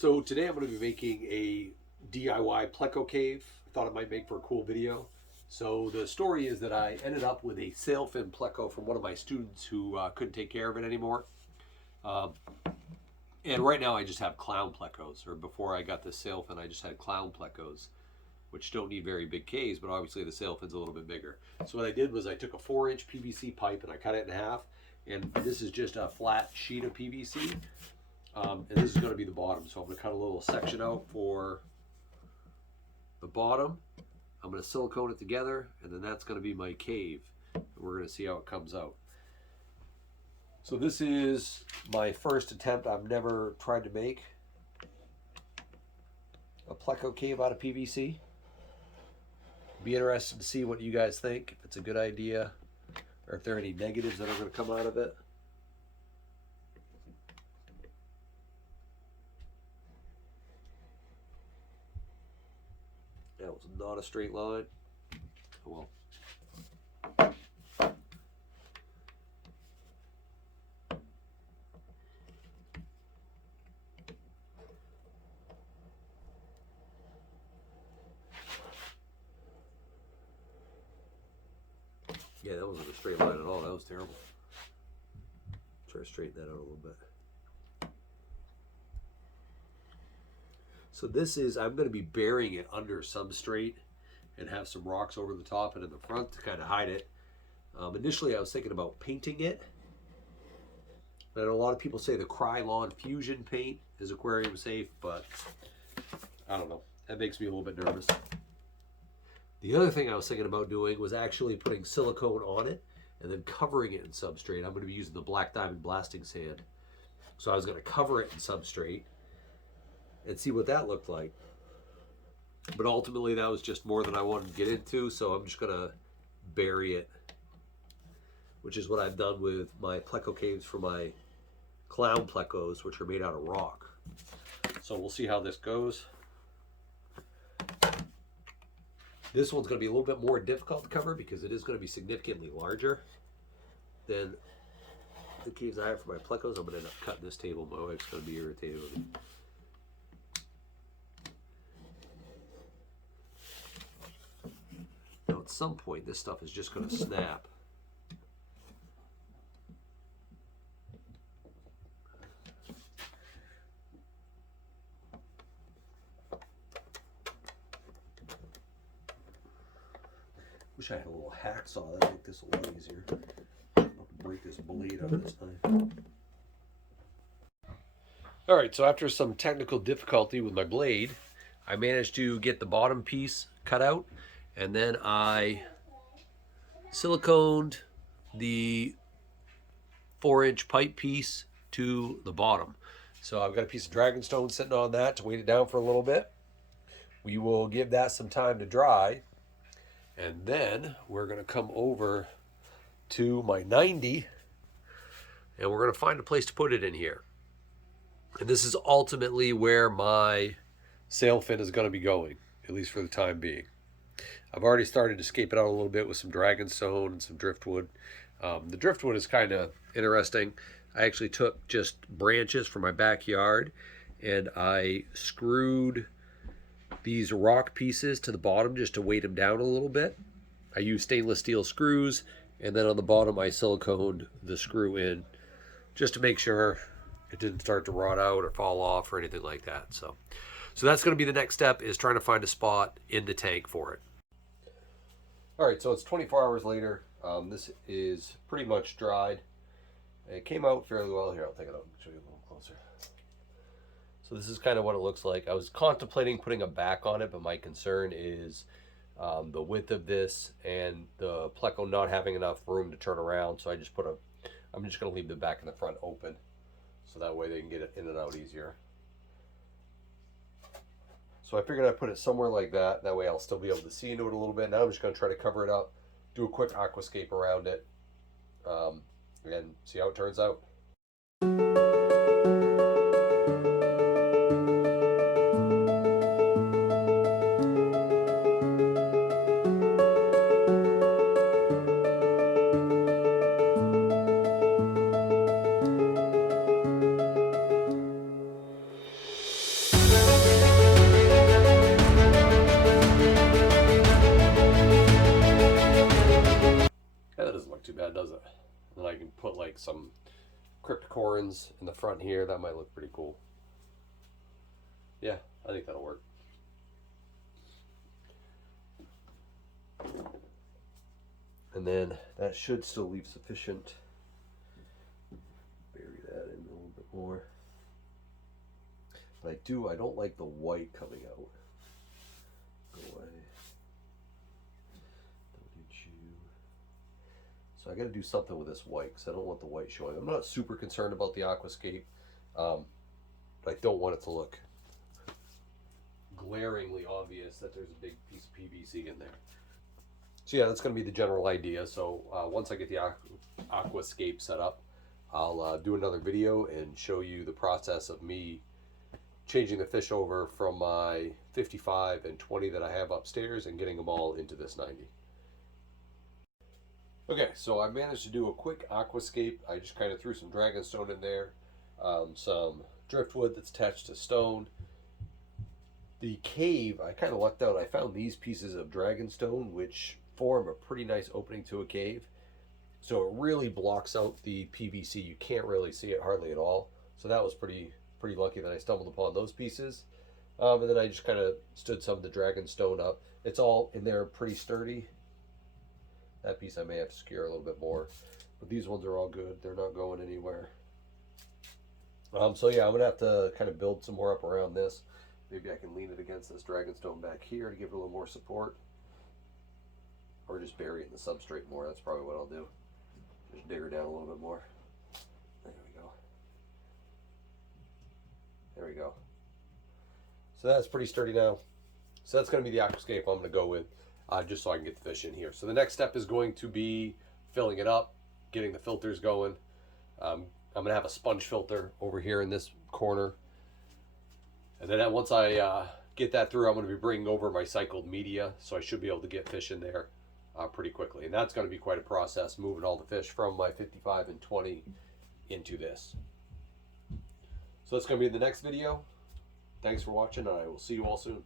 So today I'm going to be making a DIY Pleco cave. I thought it might make for a cool video. So the story is that I ended up with a sailfin Pleco from one of my students who couldn't take care of it anymore. Um, and right now I just have clown Plecos, or before I got the sailfin I just had clown Plecos, which don't need very big caves, but obviously the sailfin's a little bit bigger. So what I did was I took a 4-inch PVC pipe and I cut it in half, and this is just a flat sheet of PVC. And this is going to be the bottom, so I'm going to cut a little section out for the bottom. I'm going to silicone it together, and then that's going to be my cave. And we're going to see how it comes out. So this is my first attempt. I've never tried to make a Pleco cave out of PVC. Be interested to see what you guys think, if it's a good idea, or if there are any negatives that are going to come out of it. That was not a straight line. Oh well. Yeah, that wasn't a straight line at all. That was terrible. Try to straighten that out a little bit. So this is, I'm going to be burying it under substrate and have some rocks over the top and in the front to kind of hide it. Initially I was thinking about painting it. I know a lot of people say the Krylon Fusion paint is aquarium safe, but I don't know. That makes me a little bit nervous. The other thing I was thinking about doing was actually putting silicone on it and then covering it in substrate. I'm going to be using the Black Diamond blasting sand. So I was going to cover it in substrate and see what that looked like. But ultimately that was just more than I wanted to get into, so I'm just gonna bury it, which is what I've done with my Pleco caves for my clown Plecos, which are made out of rock. So we'll see how this goes. This one's gonna be a little bit more difficult to cover because it is gonna be significantly larger than the caves I have for my Plecos. I'm gonna end up cutting this table. My wife's gonna be irritated with me. At some point this stuff is just going to snap. Wish I had a little hacksaw. That'd make this a lot easier. I'll break this blade out this time. Alright, so after some technical difficulty with my blade, I managed to get the bottom piece cut out. And then I siliconed the 4-inch pipe piece to the bottom. So I've got a piece of dragonstone sitting on that to weight it down for a little bit. We will give that some time to dry. And then we're going to come over to my 90. And we're going to find a place to put it in here. And this is ultimately where my sailfin is going to be going, at least for the time being. I've already started to scape it out a little bit with some dragonstone and some driftwood. The driftwood is kind of interesting. I actually took just branches from my backyard and I screwed these rock pieces to the bottom just to weight them down a little bit. I used stainless steel screws, and then on the bottom I siliconed the screw in just to make sure it didn't start to rot out or fall off or anything like that. So that's going to be the next step, is trying to find a spot in the tank for it. All right, so it's 24 hours later. This is pretty much dried. It came out fairly well. Here, I'll take it out and show you a little closer. So this is kind of what it looks like. I was contemplating putting a back on it, but my concern is the width of this and the Pleco not having enough room to turn around. So I just I'm just going to leave the back and the front open, so that way they can get it in and out easier. So I figured I'd put it somewhere like that. That way I'll still be able to see into it a little bit. Now I'm just going to try to cover it up, do a quick aquascape around it, and see how it turns out. horns in the front here. That might look pretty cool. Yeah, I think that'll work. And then that should still leave sufficient. Bury that in a little bit more. But I don't like the white coming out. Go away. Don't need you. So I got to do something with this white because I don't want the white showing. I'm not super concerned about the Aquascape, but I don't want it to look glaringly obvious that there's a big piece of PVC in there. So yeah, that's going to be the general idea. So once I get the Aquascape set up, I'll do another video and show you the process of me changing the fish over from my 55 and 20 that I have upstairs and getting them all into this 90. Okay, so I managed to do a quick Aquascape. I just kind of threw some dragonstone in there, some driftwood that's attached to stone. The cave, I kind of lucked out. I found these pieces of dragonstone, which form a pretty nice opening to a cave. So it really blocks out the PVC. You can't really see it hardly at all. So that was pretty lucky that I stumbled upon those pieces. And then I just kind of stood some of the dragonstone up. It's all in there pretty sturdy. That piece I may have to secure a little bit more. But these ones are all good. They're not going anywhere. So yeah, I'm going to have to kind of build some more up around this. Maybe I can lean it against this dragonstone back here to give it a little more support. Or just bury it in the substrate more. That's probably what I'll do. Just dig her down a little bit more. There we go. There we go. So that's pretty sturdy now. So that's going to be the Aquascape I'm going to go with, just so I can get the fish in here. So the next step is going to be filling it up, getting the filters going. I'm going to have a sponge filter over here in this corner. And then once I get that through, I'm going to be bringing over my cycled media, so I should be able to get fish in there pretty quickly. And that's going to be quite a process, moving all the fish from my 55 and 20 into this. So that's going to be the next video. Thanks for watching, and I will see you all soon.